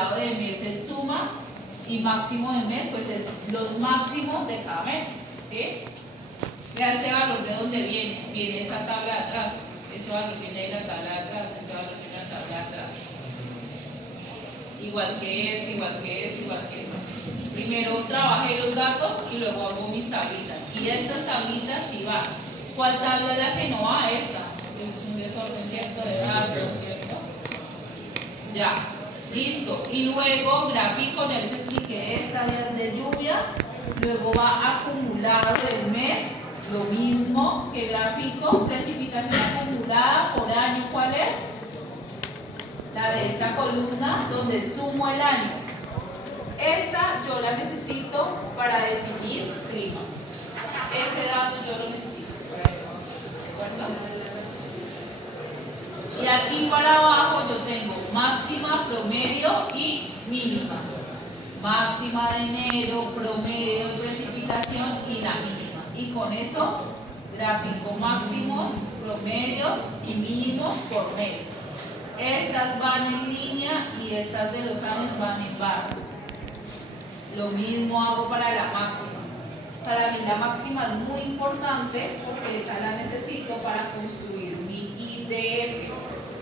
acumulado de mes es suma y máximo del mes pues es los máximos de cada mes, ¿sí? Vea este valor de dónde viene esa tabla de atrás, este valor viene de la tabla de atrás, este valor viene de la tabla de atrás. Igual que este, igual que este, igual que este. Primero trabajé los datos y luego hago mis tablitas. Y estas tablitas sí van. ¿Cuál tabla es la que no va? Esta. Es un desorden, ¿cierto? De datos, ¿cierto? Ya. Listo. Y luego gráfico, ya les expliqué esta de lluvia. Luego va acumulado del mes. Lo mismo que gráfico. Precipitación acumulada por año. ¿Cuál es? La de esta columna donde sumo el año. Esa yo la necesito para definir clima. Ese dato yo lo necesito. ¿De acuerdo? Y aquí para abajo yo tengo máxima, promedio y mínima. Máxima de enero, promedio de precipitación y la mínima. Y con eso gráfico máximos, promedios y mínimos por mes. Estas van en línea y estas de los años van en barras. Lo mismo hago para la máxima. Para mí la máxima es muy importante porque esa la necesito para construir mi IDF,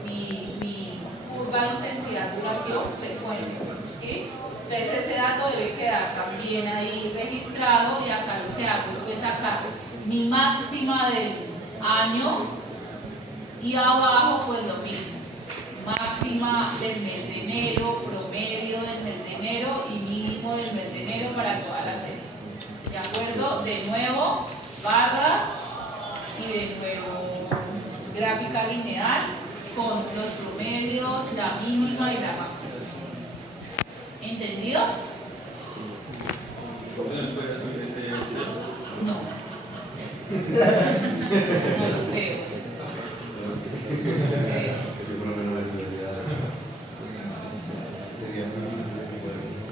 mi curva de intensidad, duración, frecuencia, ¿sí? Entonces ese dato debe quedar también ahí registrado y acá lo que hago es pues sacar mi máxima del año y abajo pues lo mismo. Máxima del mes de enero, promedio del mes de enero y mínimo del mes de enero para toda la serie. ¿De acuerdo? De nuevo, barras y de nuevo gráfica lineal con los promedios, la mínima y la máxima. ¿Entendido? No. No lo creo.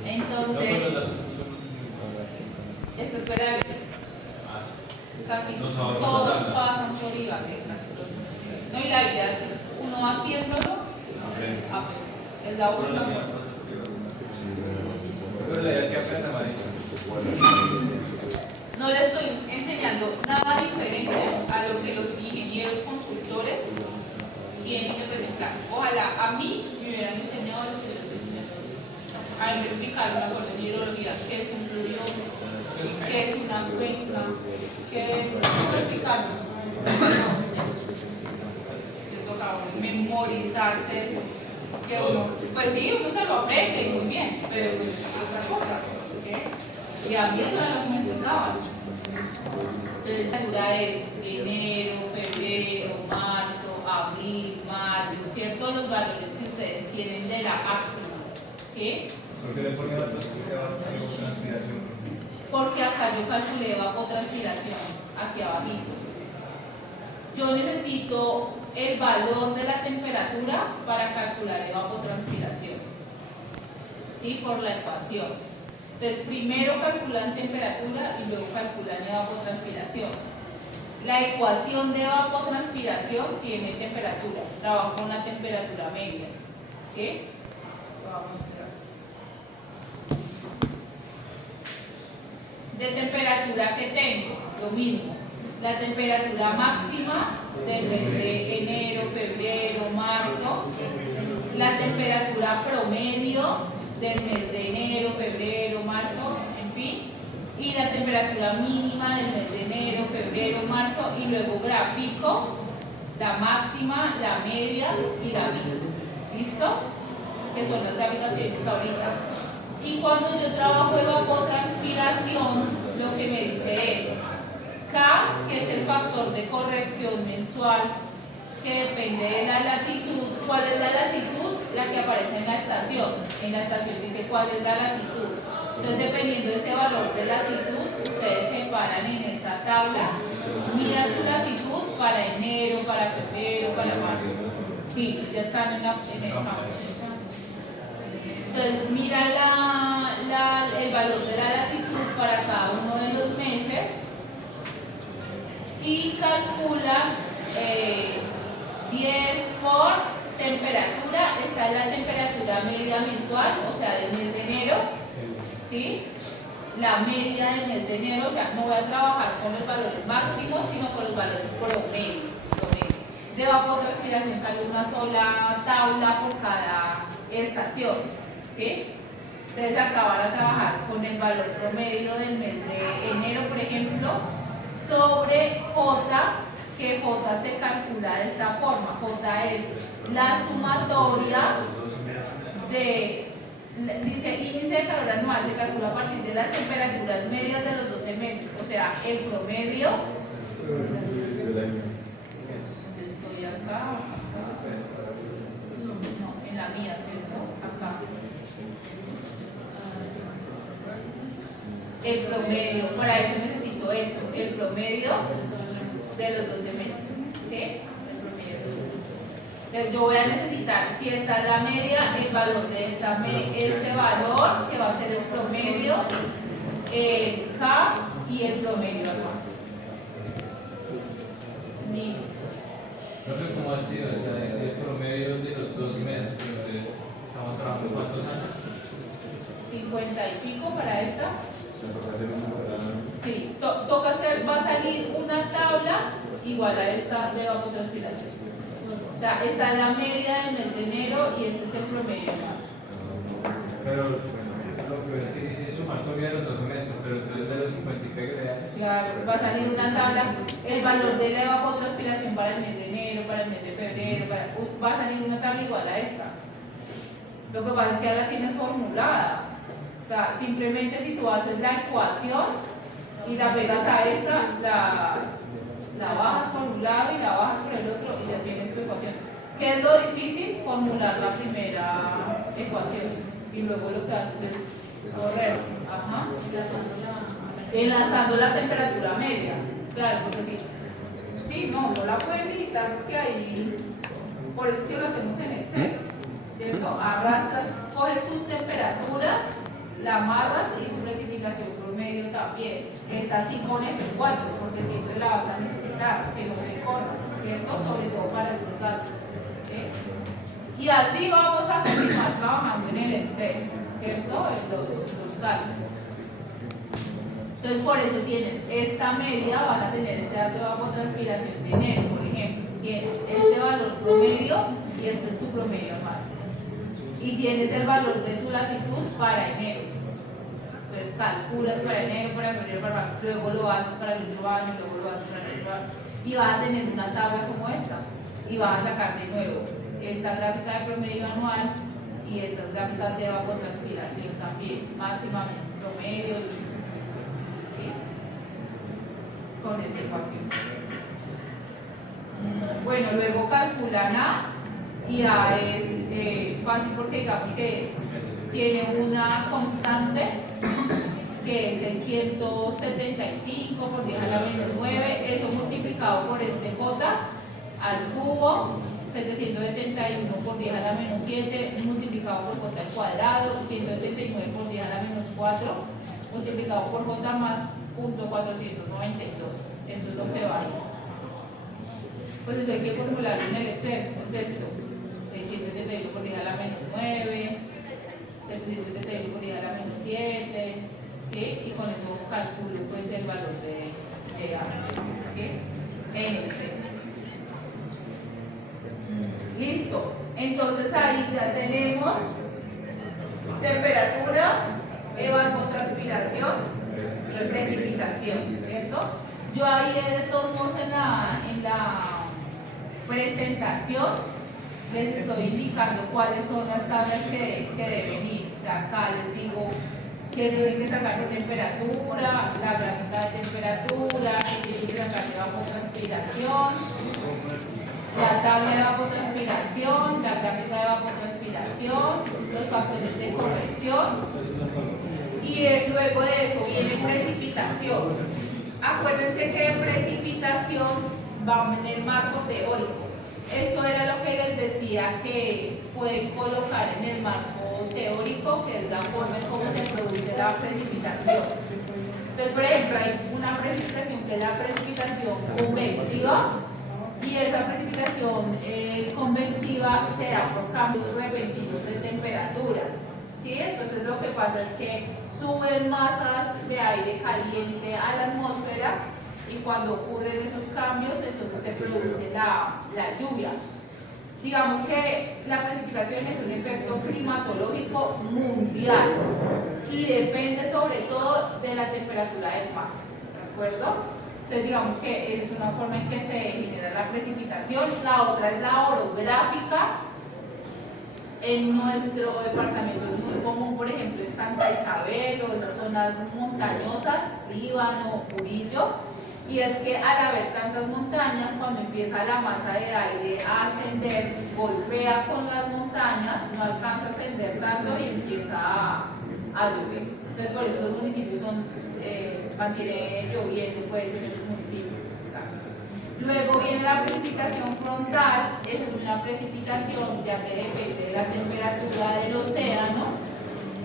Entonces, esto es Perales. Casi todos pasan por Ibagué. No, y la idea es que uno va haciéndolo, es la única. No le estoy enseñando nada diferente a lo que los ingenieros constructores tienen que presentar. Ojalá a mí me hubieran enseñado lo que les estoy enseñando. A mí me explicaron una cosa en hidrología, qué es un fluvión, qué es una cuenca, qué es explicarnos. Se tocaba memorizarse, que uno, pues sí, uno se lo aprende muy bien, pero pues es otra cosa, ¿sí? Y a mí eso era lo que me explicaban. Entonces la figura es enero, febrero, marzo, abril, mayo, ¿cierto? Los valores que ustedes tienen de la máxima, ¿sí? ¿Por qué le ponen evapotranspiración? Porque acá yo calculé evapotranspiración, aquí abajito. Yo necesito el valor de la temperatura para calcular evapotranspiración, ¿sí? Por la ecuación. Entonces, primero calculan temperatura y luego calculan evapotranspiración. La ecuación de evapotranspiración tiene temperatura. Trabajo con la temperatura media, ¿sí? Lo voy a mostrar. De temperatura que tengo, lo mismo. La temperatura máxima del mes de enero, febrero, marzo. La temperatura promedio del mes de enero, febrero, marzo, en fin. Y la temperatura mínima del mes de enero, febrero, marzo. Y luego gráfico, la máxima, la media y la mínima. ¿Listo? Que son las gráficas que vimos ahorita. Y cuando yo trabajo evapotranspiración, lo que me dice es K, que es el factor de corrección mensual, que depende de la latitud. ¿Cuál es la latitud? La que aparece en la estación. En la estación dice cuál es la latitud. Entonces, dependiendo de ese valor de latitud, ustedes se paran en esta tabla, miran su latitud para enero, para febrero, para marzo. Sí, ya están en el campo. Entonces, mira el valor de la latitud para cada uno de los meses y calcula 10 por temperatura, esta es la temperatura media mensual, o sea, del mes de enero, ¿sí? La media del mes de enero, o sea, no voy a trabajar con los valores máximos, sino con los valores promedio. De evapotranspiración sale una sola tabla por cada estación, ¿sí? Entonces acá van a trabajar con el valor promedio del mes de enero, por ejemplo, sobre J, que J se calcula de esta forma. J es la sumatoria de, dice índice de calor anual, se calcula a partir de las temperaturas medias de los 12 meses, o sea, el promedio. Estoy acá, no, en la mía, ¿cierto? Acá. El promedio, para eso necesito esto, el promedio de los 12 meses, ¿sí? El promedio de los 12 meses. Entonces yo voy a necesitar, si esta es la media, el valor de este valor, que va a ser el promedio, el K y el promedio anual. Listo. Profe, ¿cómo ha sido? O sea, es el promedio de los 12 meses, pero entonces estamos trabajando ¿cuántos años? 50 y pico para esta. Sí, toca hacer, va a salir una tabla igual a esta de evapotranspiración. O sea, esta es la media del mes de enero y este es el promedio. Pero lo que veo es que dice sumar todavía los 12 meses, pero después de los 50 y pico de años. Claro, va a salir una tabla, el valor de la evapotranspiración para el mes de enero, para el mes de febrero, va a salir una tabla igual a esta. Lo que pasa es que ya la tienes formulada. O sea, simplemente si tú haces la ecuación y la pegas a esta, la bajas por un lado y la bajas por el otro y ya tienes tu ecuación. ¿Qué es lo difícil? Formular la primera ecuación y luego lo que haces es correr. Ajá. Enlazando la temperatura media. Claro, porque sí. Sí, no la pueden digitar porque ahí, por eso es que lo hacemos en Excel, ¿cierto? Arrastras, coges tu temperatura, la amarras y tu precipitación promedio también. Esta sí con F4, porque siempre la vas a necesitar, que no se corra, ¿cierto? Sobre todo para estos datos. ¿Sí? Y así vamos a continuar trabajando en el Excel, ¿cierto? En los cálculos. Entonces, por eso tienes esta media, van a tener este dato de evapotranspiración de enero, por ejemplo. Tienes este valor promedio y este es tu promedio anual. Y tienes el valor de tu latitud para enero. Entonces calculas para enero, para febrero, para marzo, luego lo haces para el otro año, luego lo haces para el otro año. Y vas a tener una tabla como esta. Y vas a sacar de nuevo esta gráfica de promedio anual y estas gráficas de evapotranspiración también, máximamente promedio y ¿sí? Con esta ecuación. Bueno, luego calculan A. Y A es fácil porque digamos que tiene una constante que es 675 por 10 a la menos 9, eso multiplicado por este J al cubo, 771 por 10 a la menos 7 multiplicado por J al cuadrado, 179 por 10 a la menos 4 multiplicado por J más punto 492, eso es lo que va ahí. Pues eso hay que formularlo en el Excel, es esto. 671 por 10 a la menos 9, 771 por 10 a la menos 7, ¿sí? Y con eso calculo pues el valor de A, ¿sí? En Excel. Listo. Entonces ahí ya tenemos temperatura, evapotranspiración y precipitación, ¿cierto? Yo ahí de todos modos en la presentación les estoy indicando cuáles son las tablas que deben ir. O sea, acá les digo que tienen que sacar de temperatura, la gráfica de temperatura, que tienen que sacar de evapotranspiración, la tabla de evapotranspiración, la gráfica de evapotranspiración, los factores de corrección y luego de eso viene precipitación. Acuérdense que precipitación va en el marco teórico. Esto era lo que les decía que pueden colocar en el marco teórico, que es la forma en cómo se produce la precipitación. Entonces, por ejemplo, hay una precipitación que es la precipitación convectiva y esa precipitación convectiva se da por cambios repentinos de temperatura. ¿Sí? Entonces lo que pasa es que suben masas de aire caliente a la atmósfera y cuando ocurren esos cambios entonces se produce la lluvia. Digamos que la precipitación es un efecto climatológico mundial y depende sobre todo de la temperatura del mar, ¿de acuerdo? Entonces digamos que es una forma en que se genera la precipitación. La otra es la orográfica. En nuestro departamento es muy común, por ejemplo, en Santa Isabel o esas zonas montañosas, Líbano, Murillo, y es que al haber tantas montañas, cuando empieza la masa de aire a ascender, golpea con las montañas, no alcanza a ascender tanto y empieza a llover. Entonces, por eso los municipios mantienen lloviendo, pues, en los municipios. Luego viene la precipitación frontal. Esa es una precipitación ya que depende de la temperatura del océano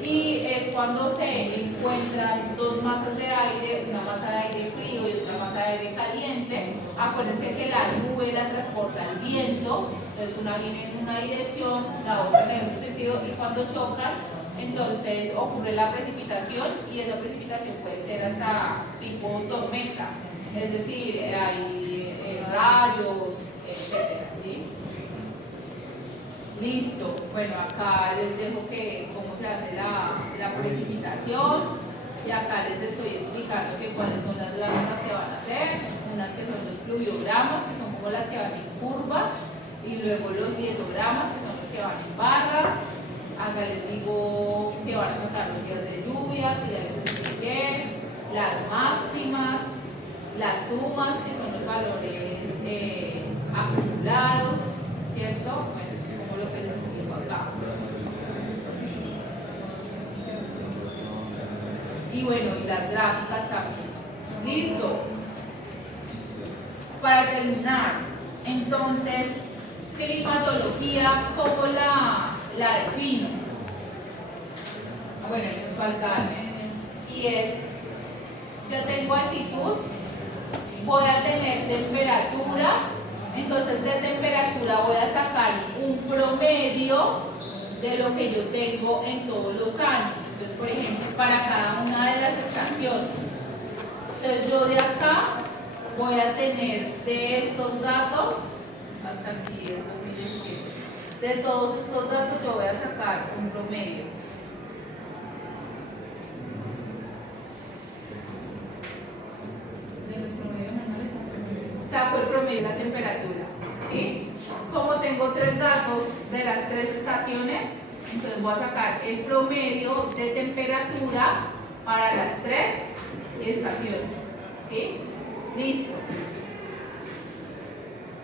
y es cuando se encuentran dos masas de aire, una masa de aire frío y otra masa de aire caliente. Acuérdense que la nube la transporta el viento, entonces una viene en una dirección, la otra en el otro sentido, y cuando chocan entonces ocurre la precipitación y esa precipitación puede ser hasta tipo tormenta, es decir, hay rayos, etcétera, ¿sí? Listo. Bueno, acá les dejo cómo se hace la precipitación y acá les estoy explicando cuáles son las láminas que van a hacer, unas que son los pluviogramas, que son como las que van en curva, y luego los hielogramas, que son los que van en barra. Acá les digo que van a sacar los días de lluvia, que ya les expliqué, las máximas, las sumas, que son los valores acumulados, ¿cierto? Bueno, eso es como lo que les explico acá. Y bueno, y las gráficas también. Listo. Para terminar, entonces, climatología, ¿cómo la defino? Bueno, ahí nos falta, y es, yo tengo altitud, voy a tener temperatura, entonces de temperatura voy a sacar un promedio de lo que yo tengo en todos los años. Entonces, por ejemplo, para cada una de las estaciones. Entonces yo de acá voy a tener de estos datos, hasta aquí es 2017, de todos estos datos yo voy a sacar un promedio. Saco el promedio de la temperatura, ¿sí? Como tengo tres datos de las tres estaciones, entonces voy a sacar el promedio de temperatura para las tres estaciones, ¿sí? Listo.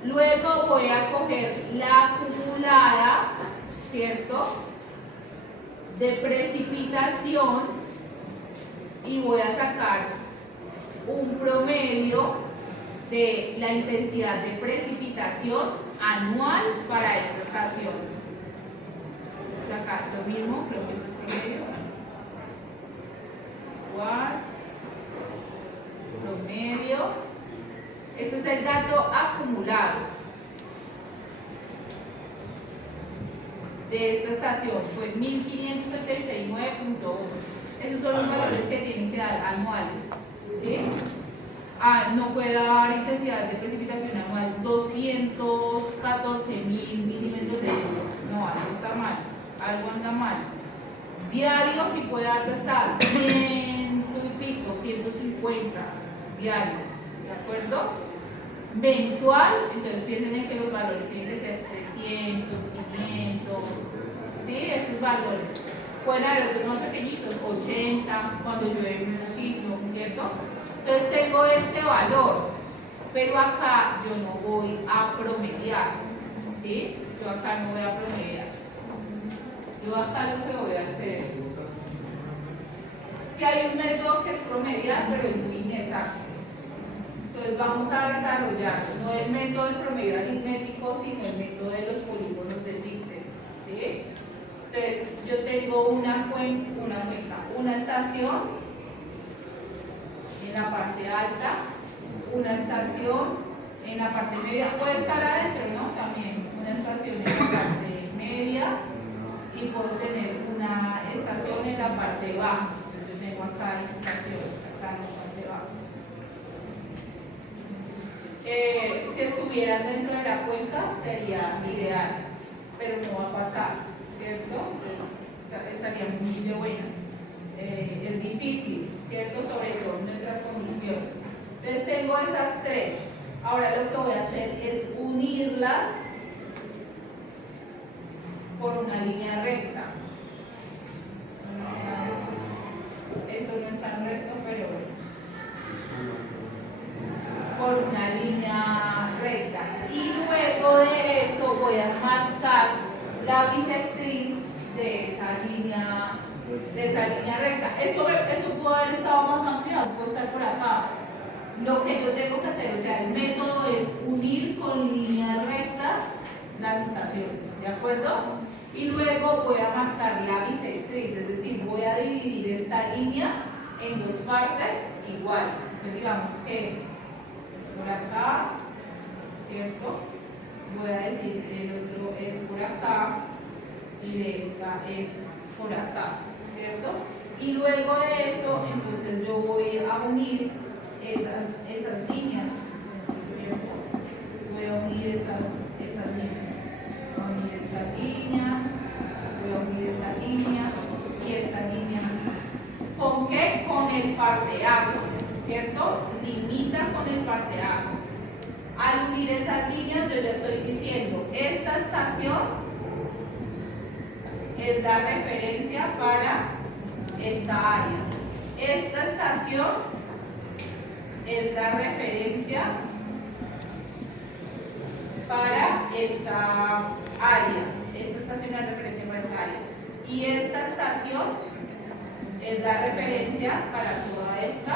Luego voy a coger la acumulada, ¿cierto?, de precipitación y voy a sacar un promedio de la intensidad de precipitación anual para esta estación. Voy a sacar lo mismo, creo que este es promedio. Igual. Promedio. Este es el dato acumulado de esta estación, fue 1579.1. Esos son los valores que tienen que dar anuales, ¿sí? No puede dar intensidad de precipitación anual 214.000 milímetros de lluvia. No, algo está mal, algo anda mal. Diario sí puede dar hasta 100 y pico, 150 diario, ¿de acuerdo? Mensual, entonces piensen en que los valores tienen que ser 300, 500, ¿sí? Esos valores. Pueden haber otros más pequeñitos, 80, cuando llueve un poquito, ¿cierto? Entonces tengo este valor, pero acá yo no voy a promediar, ¿sí? Yo acá no voy a promediar. Yo acá lo que voy a hacer, si hay un método que es promediar, pero es muy inexacto. Entonces vamos a desarrollar no el método del promedio aritmético, sino el método de los polígonos de Dixon, ¿sí? Entonces yo tengo una estación en la parte alta, una estación en la parte media, puede estar adentro, ¿no? También una estación en la parte media y puedo tener una estación en la parte baja. Entonces tengo acá esta estación, acá en la parte baja. Si estuvieran dentro de la cuenca sería ideal, pero no va a pasar, ¿cierto? Estarían muy de buenas. Es difícil, ¿cierto? Sobre todo en nuestras condiciones. Entonces tengo esas tres. Ahora lo que voy a hacer es unirlas por una línea recta. Esto no es tan recto, pero por una línea recta. Y luego de eso voy a marcar la bisectriz de esa línea recta. Eso pudo haber estado más ampliado, puede estar por acá. Lo que yo tengo que hacer, o sea, el método es unir con líneas rectas las estaciones, ¿de acuerdo? Y luego voy a marcar la bisectriz, es decir, voy a dividir esta línea en dos partes iguales. Entonces digamos que por acá, ¿cierto? Voy a decir el otro es por acá y de esta es por acá, ¿cierto? Y luego de eso, entonces yo voy a unir esas líneas, ¿cierto? Voy a unir esas líneas. Voy a unir esta línea, voy a unir esta línea y esta línea. ¿Con qué? Con el parteaguas, ¿cierto? Limita con el parteaguas. Al unir esas líneas, yo ya estoy diciendo, esta estación es la referencia para esta área. Esta estación es la referencia para esta área. Esta estación es la referencia para esta área. Y esta estación es la referencia para toda esta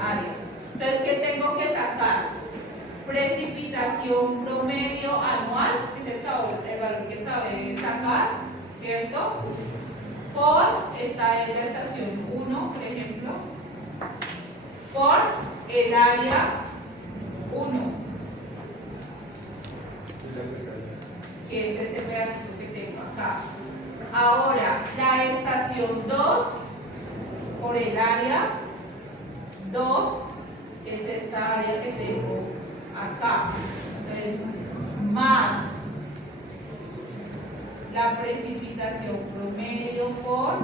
área. Entonces, ¿qué tengo que sacar? Precipitación promedio anual, que es el valor que acabé de sacar, ¿cierto? Por, esta es la estación 1, por ejemplo, por el área 1, que es este pedacito que tengo acá. Ahora, la estación 2, por el área 2, que es esta área que tengo acá. Entonces, más la precipitación promedio por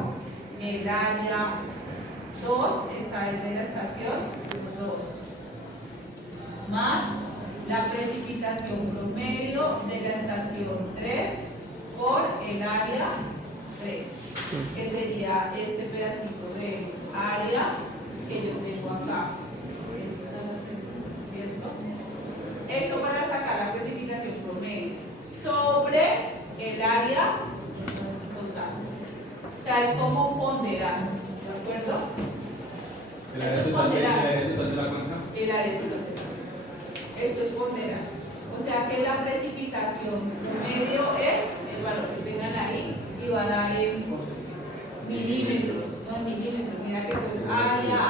el área 2, esta es de la estación 2, más la precipitación promedio de la estación 3 por el área 3, que sería este pedacito de área que yo tengo acá. ¿Cierto? Eso para sacar la precipitación promedio sobre el área total. O sea, es como ponderar, ¿de acuerdo? Esto es ponderar. El área total. Esto es ponderar. O sea que la precipitación promedio es el valor que tengan ahí y va a dar en milímetros, no en milímetros. Mira que esto es área.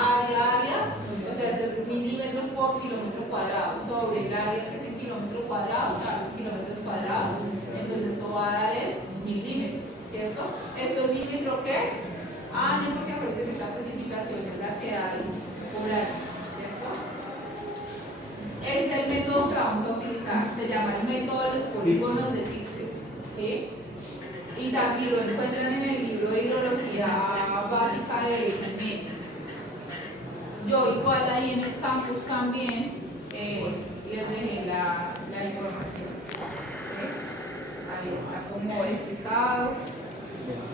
O sea, esto es milímetros por kilómetro cuadrado sobre el área que es en kilómetro cuadrado, o sea, los kilómetros cuadrados. Entonces esto va a dar el milímetro, ¿cierto? ¿Esto es milímetro qué? No, porque acuérdense que esta precipitación es la que hay por año, ¿cierto? Este es el método que vamos a utilizar, se llama el método de los polígonos de Pixel, ¿sí? Y también lo encuentran en el libro de hidrología básica de MEX. Yo igual ahí en el campus también les dejé la información, ¿sí? Ahí está como explicado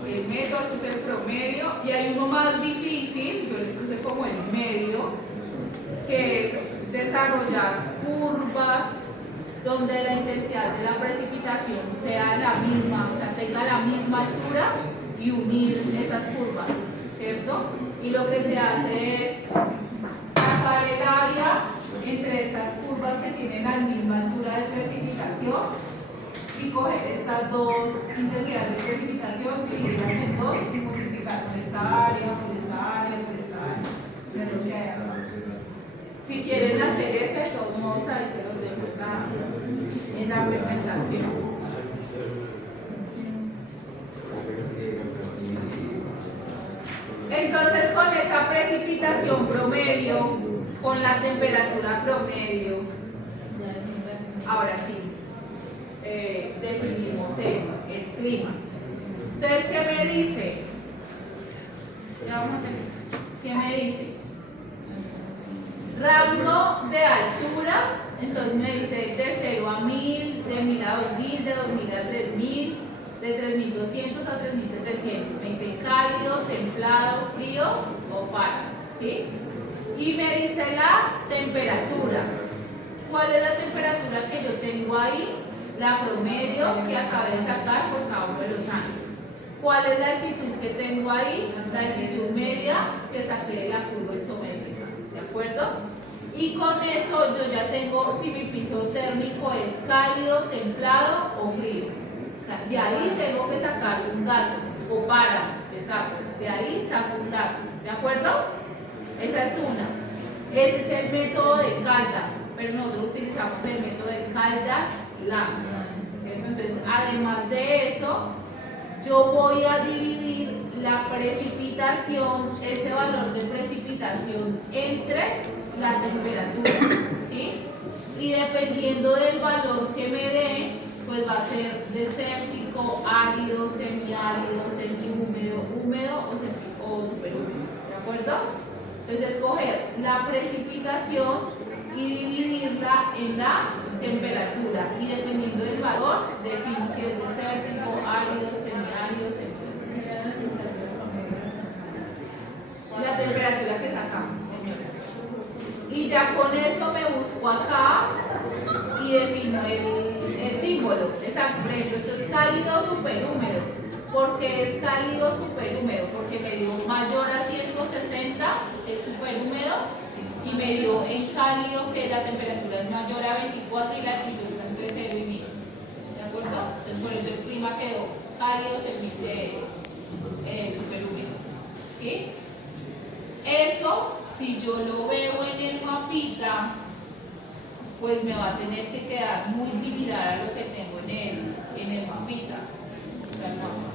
el método, ese es el promedio, y hay uno más difícil, yo les puse como el medio, que es desarrollar curvas donde la intensidad de la precipitación sea la misma, o sea, tenga la misma altura y unir esas curvas, ¿cierto? Y lo que se hace es sacar el área entre esas curvas que tienen la misma altura de precipitación y coger estas dos intensidades de precipitación, dividirlas en dos y multiplicar por esta área, por esta área, por esta área. Es lo que hay acá. Si quieren hacer ese, de todos modos ahí se los dejo en la presentación. Entonces, con esa precipitación promedio, con la temperatura promedio, ahora sí, definimos el clima. Entonces, ¿qué me dice? ¿Qué me dice? Rango de altura, entonces me dice de 0 a 1000, de 1000 a 2000, de 2000 a 3000, de 3200 a 3700. Me dice cálido, templado, frío o páramo, ¿sí? Y me dice la temperatura. ¿Cuál es la temperatura que yo tengo ahí? La promedio que acabé de sacar por cada uno de los años. ¿Cuál es la altitud que tengo ahí? La altitud media que saqué de la curva isométrica, ¿de acuerdo? Y con eso yo ya tengo si mi piso térmico es cálido, templado o frío. O sea, de ahí tengo que sacar un dato, o páramo, exacto. De ahí saco un dato, ¿de acuerdo? Esa es una. Ese es el método de Caldas, pero nosotros utilizamos el método de Caldas-Lang. Entonces, además de eso, yo voy a dividir la precipitación, ese valor de precipitación, entre la temperatura, ¿sí? Y dependiendo del valor que me dé, pues va a ser desértico, árido, semiárido, semihúmedo, húmedo o superhúmedo, ¿de acuerdo? Entonces, escoger la precipitación y dividirla en la temperatura, y dependiendo del valor, defino si es desértico, árido, semiárido, semihúmedo. La temperatura que sacamos, señora. Y ya con eso me busco acá y defino el símbolo. Exacto, por ejemplo, esto es cálido superhúmedo. ¿Por qué es cálido superhúmedo? Porque me dio mayor a 160, es superhúmedo, y me dio en cálido que la temperatura es mayor a 24 y la altitud está entre 0 y 1000. ¿De acuerdo? Entonces por eso el clima quedó cálido superhúmedo. ¿Sí? Eso, si yo lo veo en el mapita, pues me va a tener que quedar muy similar a lo que tengo en el mapita. O sea, el mapa.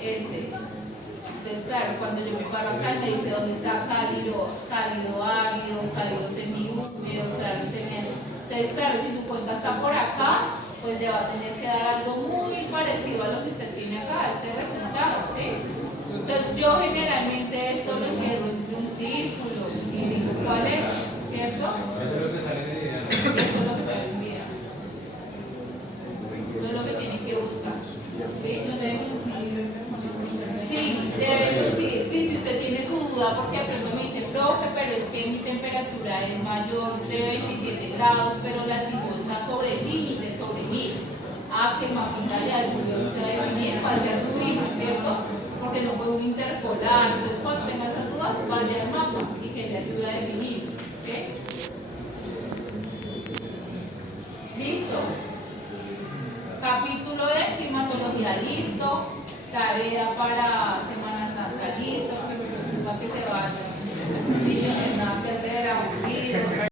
Entonces, claro, cuando yo me paro acá, me dice dónde está cálido, árido, cálido semihúmedo, claro, semiárido. Entonces, claro, si su cuenca está por acá, pues le va a tener que dar algo muy parecido a lo que usted tiene acá, este resultado, ¿sí? Entonces, yo generalmente esto lo cierro entre un círculo y digo cuál es, ¿cierto? Eso es lo que sale de idea. Esto es lo que sale en vida. Eso es lo que tienen que buscar, ¿sí? Sí, debe coincidir. Sí, si usted tiene su duda, porque de pronto me dice, profe, pero es que mi temperatura es mayor de 27 grados, pero la altitud está sobre el límite, sobre 1000. Que el mapita le ayude a usted a definir cuál sea su clima, ¿cierto? Porque no puede uno interpolar. Entonces, cuando tenga esas dudas, vaya al mapa y que le ayude a definir. ¿Sí? Listo. Capítulo de climatología, listo. Tarea para Semana Santa, listo, porque me preocupa que se vaya. Sí, no hay nada que hacer, aburrido.